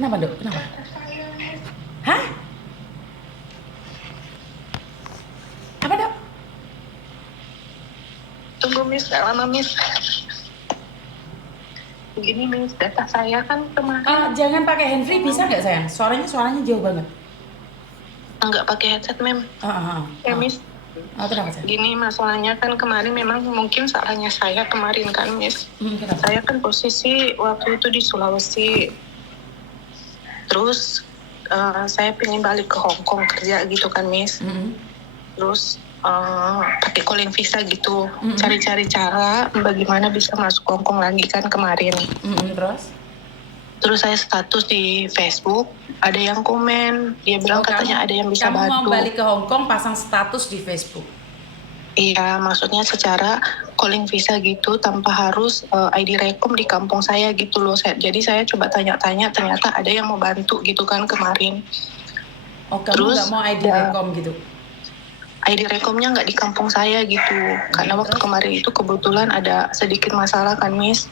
Kenapa Dok? Kenapa? Hah? Apa Dok? Tunggu Miss, gak lama Miss. Begini Miss, data saya kan kemarin Jangan pakai handfree bisa nggak sayang? Suaranya jauh banget. nggak pakai headset mem. Ya Miss. Kenapa sayang? Gini masalahnya kan kemarin memang mungkin salahnya saya kemarin kan Miss. Kenapa? Saya kan posisi waktu itu di Sulawesi. Terus saya pengen balik ke Hong Kong kerja gitu kan Miss. Terus pakai calling visa gitu, cari-cari cara bagaimana bisa masuk Hong Kong lagi kan kemarin. Terus saya status di Facebook, ada yang komen, dia bilang katanya ada yang bisa bantu. Kamu mau balik ke Hong Kong pasang status di Facebook? Iya, maksudnya secara calling visa gitu tanpa harus ID rekom di kampung saya gitu loh. Jadi saya coba tanya-tanya, ternyata ada yang mau bantu gitu kan kemarin. Kamu nggak mau ID rekom gitu? ID rekomnya nggak di kampung saya gitu, karena waktu kemarin itu kebetulan ada sedikit masalah kan Miss.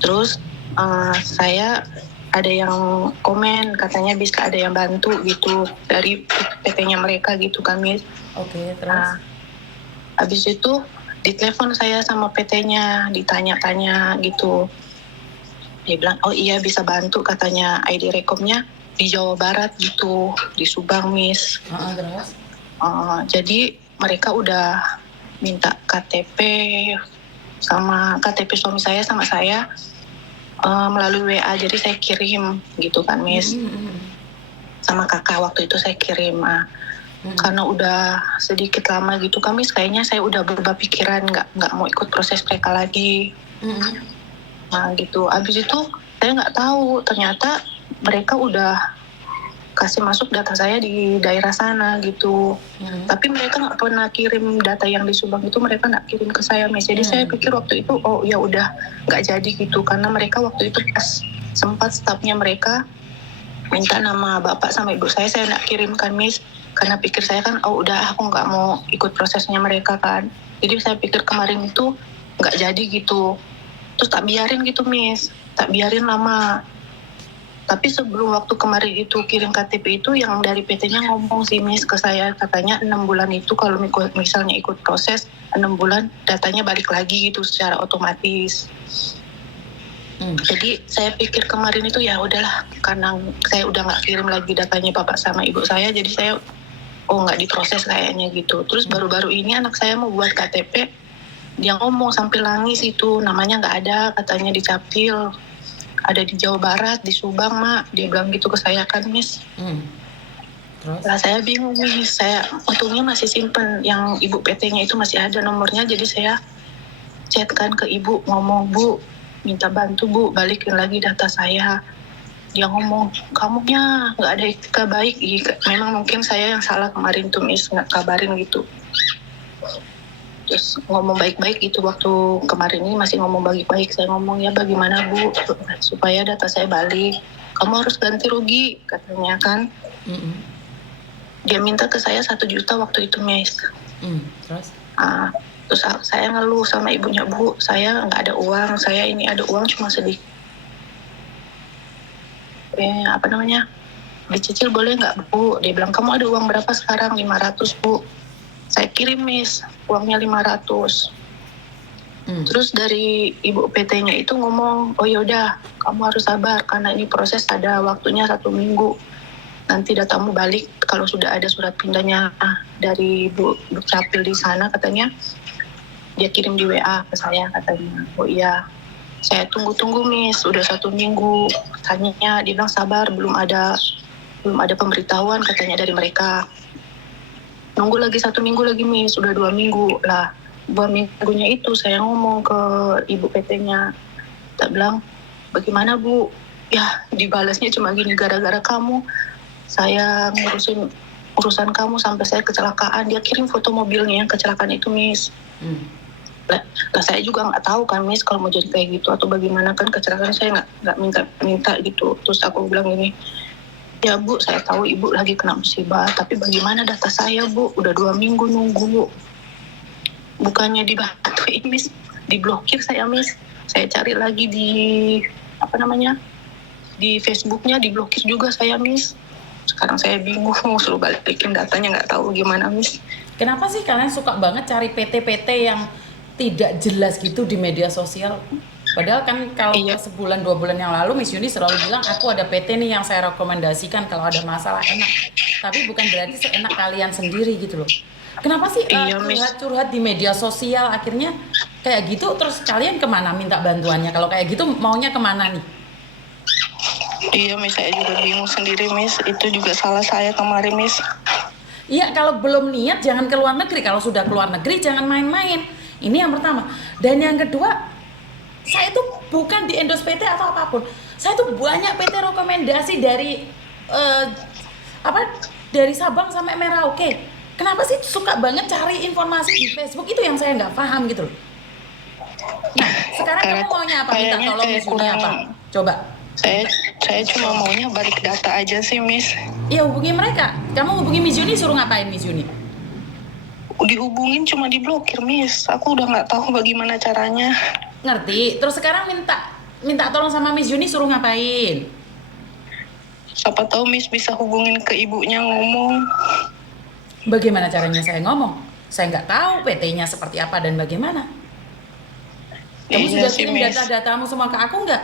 Terus saya ada yang komen katanya bisa ada yang bantu gitu dari PT-nya mereka gitu kan Miss. Habis itu ditelepon saya sama PT-nya, ditanya-tanya gitu. Dia bilang, oh iya bisa bantu katanya, ID rekomnya di Jawa Barat gitu, di Subang Miss. Jadi mereka udah minta KTP sama KTP suami saya sama saya melalui WA, jadi saya kirim gitu kan Miss. Sama kakak waktu itu saya kirim. Karena udah sedikit lama gitu kan Miss, kayaknya saya udah berubah pikiran, nggak mau ikut proses mereka lagi. Nah gitu. Abis itu saya nggak tahu ternyata mereka udah kasih masuk data saya di daerah sana gitu. Tapi mereka nggak pernah kirim data yang di Subang itu, mereka nggak kirim ke saya Miss. Jadi saya pikir waktu itu oh ya udah nggak jadi gitu, karena mereka waktu itu pas sempat stafnya mereka minta nama bapak sama ibu saya nggak kirimkan Miss, karena pikir saya kan oh udah aku nggak mau ikut prosesnya mereka kan. Jadi saya pikir kemarin itu nggak jadi gitu, terus tak biarin gitu Miss, tak biarin lama. Tapi sebelum waktu kemarin itu kirim KTP itu, yang dari PT-nya ngomong sih Miss ke saya, katanya 6 bulan itu kalau misalnya ikut proses 6 bulan datanya balik lagi gitu secara otomatis. Jadi saya pikir kemarin itu ya udahlah, karena saya udah nggak kirim lagi datanya bapak sama ibu saya, jadi saya nggak diproses kayaknya gitu. Terus baru-baru ini anak saya mau buat KTP, dia ngomong sampai nangis itu, namanya nggak ada katanya di Capil, ada di Jawa Barat, di Subang Mak, dia bilang gitu ke saya kan Miss. Lah saya bingung nih, saya untungnya masih simpen yang ibu PT-nya itu, masih ada nomornya, jadi saya chatkan ke ibu, ngomong Bu, minta bantu Bu, balikin lagi data saya. Dia ngomong, kamunya nggak ada etika baik. Memang mungkin saya yang salah kemarin tuh Miss, nggak kabarin gitu. Terus ngomong baik-baik gitu, waktu kemarin ini masih ngomong baik-baik. Saya ngomong ya bagaimana Bu, supaya data saya balik, kamu harus ganti rugi katanya kan. Dia minta ke saya 1 juta waktu itu Miss. Terus saya ngeluh sama ibunya, Bu saya nggak ada uang, saya ini ada uang cuma sedikit, dicicil boleh nggak Bu. Dia bilang kamu ada uang berapa sekarang? 500 Bu. Saya kirim Miss uangnya 500. Terus dari ibu PT-nya itu ngomong, oh yaudah kamu harus sabar karena ini proses ada waktunya 1 minggu. Nanti datamu balik kalau sudah ada surat pindahnya dari Bu Capil di sana katanya. Dia kirim di WA ke saya katanya. Oh iya. Saya tunggu-tunggu Miss, udah 1 minggu. Tanyanya, dia bilang sabar, belum ada pemberitahuan katanya dari mereka. Nunggu lagi 1 minggu lagi Miss, sudah 2 minggu lah. 2 minggunya itu saya ngomong ke ibu PT-nya, tak bilang bagaimana Bu, ya dibalasnya cuma gini, gara-gara kamu saya ngurusin urusan kamu sampai saya kecelakaan. Dia kirim foto mobilnya yang kecelakaan itu Miss. Lah saya juga nggak tahu kan Miss kalau mau jadi kayak gitu atau bagaimana, kan kecelakaan saya nggak minta gitu. Terus aku bilang gini, ya Bu saya tahu Ibu lagi kena musibah, tapi bagaimana data saya Bu, udah 2 minggu nunggu. Bukannya dibantuin Miss, diblokir saya Miss. Saya cari lagi di di Facebooknya diblokir juga saya, Miss. Sekarang saya bingung, suruh balikin datanya, nggak tahu gimana, Miss. Kenapa sih kalian suka banget cari PT-PT yang tidak jelas gitu di media sosial? Padahal kan kalau Iya. sebulan 2 bulan yang lalu Miss Yuni selalu bilang aku ada PT nih yang saya rekomendasikan kalau ada masalah enak. Tapi bukan berarti seenak kalian sendiri gitu loh. Kenapa sih Iya, Miss. curhat-curhat di media sosial akhirnya kayak gitu, terus kalian kemana minta bantuannya? Kalau kayak gitu maunya kemana nih? Iya, Miss, saya juga bingung sendiri, Miss. Itu juga salah saya kemarin, Miss. Iya, kalau belum niat jangan ke luar negeri. Kalau sudah keluar negeri jangan main-main. Ini yang pertama. Dan yang kedua, saya itu bukan di endorse PT atau apapun. Saya tuh banyak PT rekomendasi dari dari Sabang sampai Merauke. Kenapa sih suka banget cari informasi di Facebook? Itu yang saya nggak paham gitu loh. Nah, sekarang kamu maunya apa? Minta Kayaknya tolong kayak Miss Yuni apa? Coba. Saya cuma maunya balik data aja sih, Miss. Iya, hubungi mereka. Kamu hubungi Miss Yuni, suruh ngapain Miss Yuni? Dihubungin cuma diblokir, Miss. Aku udah nggak tahu bagaimana caranya. Ngerti? Terus sekarang minta tolong sama Miss Yuni, suruh ngapain? Siapa tahu Miss bisa hubungin ke ibunya ngomong. Bagaimana caranya saya ngomong? Saya nggak tahu PT-nya seperti apa dan bagaimana. Kamu Iya sudah sih, kirim Miss. data-datamu semua ke aku nggak?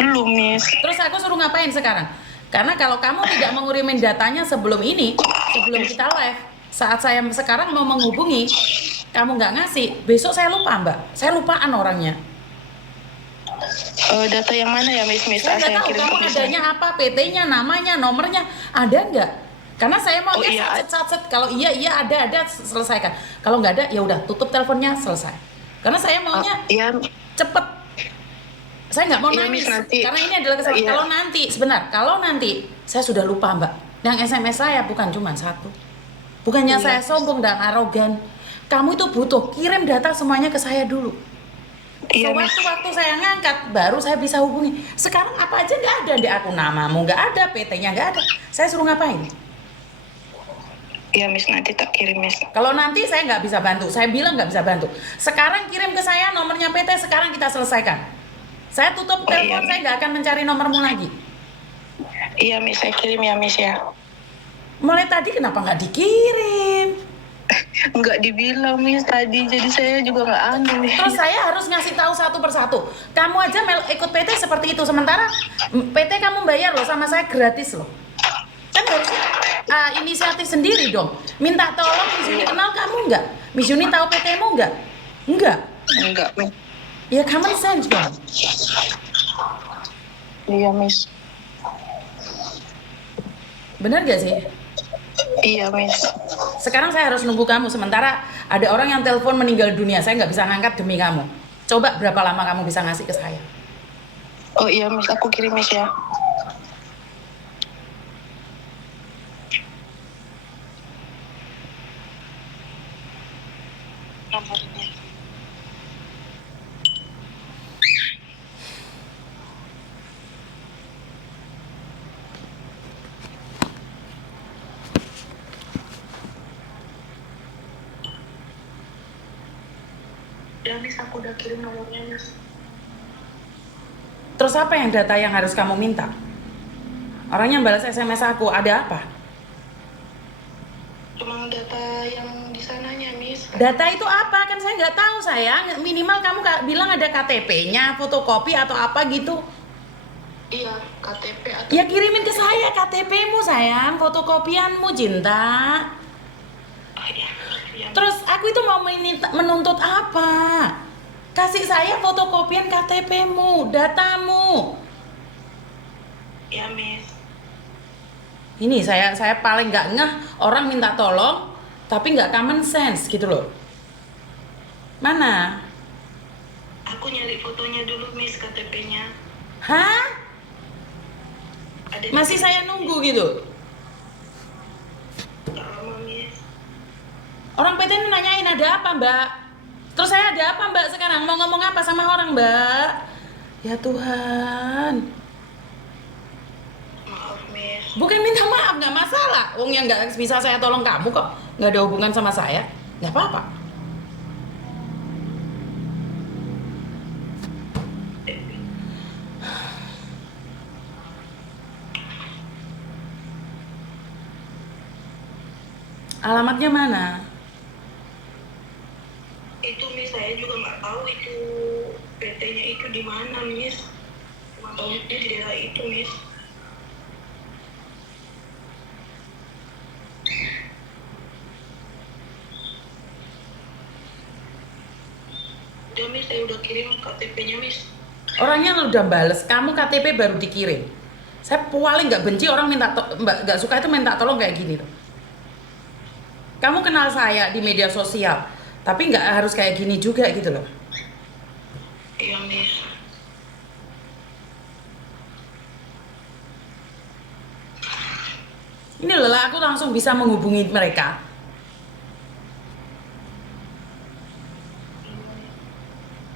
Belum, Miss. Terus aku suruh ngapain sekarang? Karena kalau kamu tidak mengirimin datanya sebelum ini, sebelum kita live, saat saya sekarang mau menghubungi, kamu nggak ngasih, besok saya lupa Mbak. Saya lupaan orangnya. Data yang mana ya, Miss? Saya nggak tahu kirim kamu ke Miss. adanya apa, PT-nya, namanya, nomornya, ada nggak? Karena saya maunya Oh, iya. satset. Kalau iya ada selesaikan. Kalau nggak ada ya udah tutup teleponnya, selesai. Karena saya maunya Iya, cepet. Saya nggak mau Iya, nangis Miss, nanti. karena ini adalah kesalahan. Iya. Kalau nanti saya sudah lupa Mbak, yang SMS saya bukan cuma satu. Bukannya Iya. saya sombong dan arogan. Kamu itu butuh kirim data semuanya ke saya dulu. Iya, Miss. Sewaktu-waktu saya ngangkat, baru saya bisa hubungi. Sekarang apa aja nggak ada di akun namamu, nggak ada, PT-nya nggak ada. Saya suruh ngapain? Iya, Miss, nanti tak kirim, Miss. Kalau nanti saya nggak bisa bantu, saya bilang nggak bisa bantu. Sekarang kirim ke saya nomornya PT, sekarang kita selesaikan. Saya tutup telepon, iya, saya nggak akan mencari nomormu lagi. Iya, Miss, saya kirim ya, Miss ya. Mulai tadi kenapa nggak dikirim? Nggak dibilang, Miss, tadi. Jadi saya juga nggak anu, Miss. Terus saya harus ngasih tahu satu persatu. Kamu aja ikut PT seperti itu, sementara PT kamu bayar loh sama saya gratis loh. Kan harusnya inisiatif sendiri dong. Minta tolong Miss Yuni, kenal kamu nggak? Miss Yuni tahu PT-mu nggak? Nggak. Enggak, Miss. Ya common sense dong. Iya, Miss. Bener gak sih? Iya, Miss. Sekarang saya harus nunggu kamu, sementara ada orang yang telepon meninggal dunia. Saya nggak bisa ngangkat demi kamu. Coba berapa lama kamu bisa ngasih ke saya? Oh iya, Miss, aku kirim, Miss ya. Nomornya. Ya, Miss, aku udah kirim nomornya, Miss. Terus apa yang data yang harus kamu minta? Orang yang balas SMS aku, ada apa? Cuma data yang di sananya, Miss. Data itu apa? Kan saya nggak tahu sayang. Minimal kamu bilang ada KTP-nya, fotokopi atau apa gitu. Iya, KTP atau... Ya kirimin ke saya KTP-mu sayang, fotokopianmu cinta. Iya. Terus aku itu mau menuntut apa? Kasih saya fotokopian KTP-mu, datamu. Iya, Miss. Ini saya paling nggak ngeh orang minta tolong tapi nggak common sense gitu loh. Mana? Aku nyari fotonya dulu, Miss, KTP-nya. Hah? Ada Masih saya nunggu gitu. lama, Miss. Orang PT ini nanyain ada apa Mbak? Terus saya ada apa Mbak sekarang? Mau ngomong apa sama orang Mbak? Ya Tuhan. Maaf, Miss. Bukan minta maaf, nggak masalah. Wong yang nggak bisa saya tolong kamu kok. Nggak ada hubungan sama saya. Nggak apa-apa. Alamatnya mana? Itu Miss, saya juga nggak tahu itu PT-nya itu di mana Miss. Cuma tahu di daerah itu Miss. Udah Miss, saya udah kirim KTP-nya Miss. Orangnya udah bales, kamu KTP baru dikirim. Saya paling nggak benci orang nggak suka itu minta tolong kayak gini loh. Kamu kenal saya di media sosial, tapi nggak harus kayak gini juga gitu loh. Iya Miss. Ini lelah, aku langsung bisa menghubungi mereka.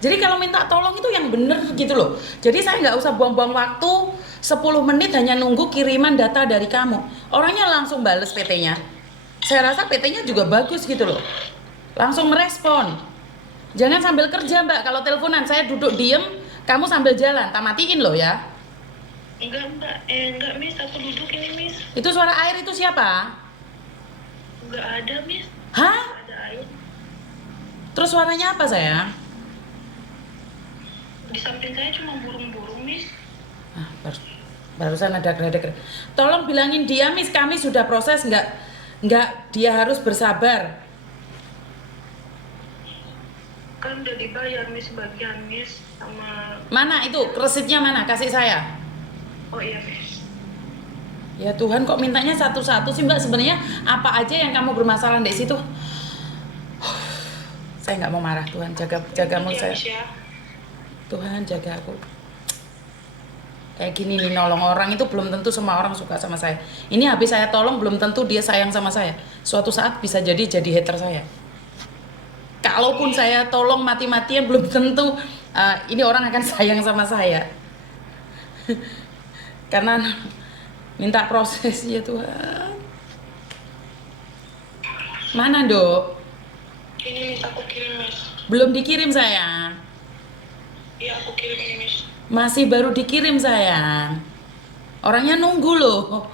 Jadi kalau minta tolong itu yang bener gitu loh. Jadi saya nggak usah buang-buang waktu 10 menit hanya nunggu kiriman data dari kamu. Orangnya langsung bales PT-nya. Saya rasa PT-nya juga bagus gitu loh. Langsung merespon. Jangan sambil kerja mbak, kalau teleponan saya duduk diem, kamu sambil jalan, tak matiin loh ya. Enggak Miss, aku duduk ini Miss. Itu suara air itu siapa? Enggak ada Miss. Hah? Nggak ada air. Terus suaranya apa sayang? Di samping saya cuma burung-burung Miss. Ah, barusan ada geledek. Tolong bilangin dia, Miss, kami sudah proses, nggak dia harus bersabar. Kan udah dibayar Miss sebagian Miss sama. Mana itu resitnya mana? Kasih saya. Oh iya Miss. Ya Tuhan, kok mintanya satu-satu sih mbak? Sebenarnya apa aja yang kamu bermasalah di situ? Saya nggak mau marah, Tuhan jaga mulut saya. Miss, ya. Tuhan jaga aku. Kayak gini nih, nolong orang itu belum tentu semua orang suka sama saya. Ini habis saya tolong belum tentu dia sayang sama saya. Suatu saat bisa jadi hater saya. Kalaupun saya tolong mati-matian belum tentu ini orang akan sayang sama saya. Karena minta proses ya Tuhan. Mana dok? Ini Miss, aku kirim Miss. Belum dikirim sayang. Iya aku kirim ini Miss. Masih baru dikirim sayang. Orangnya nunggu loh.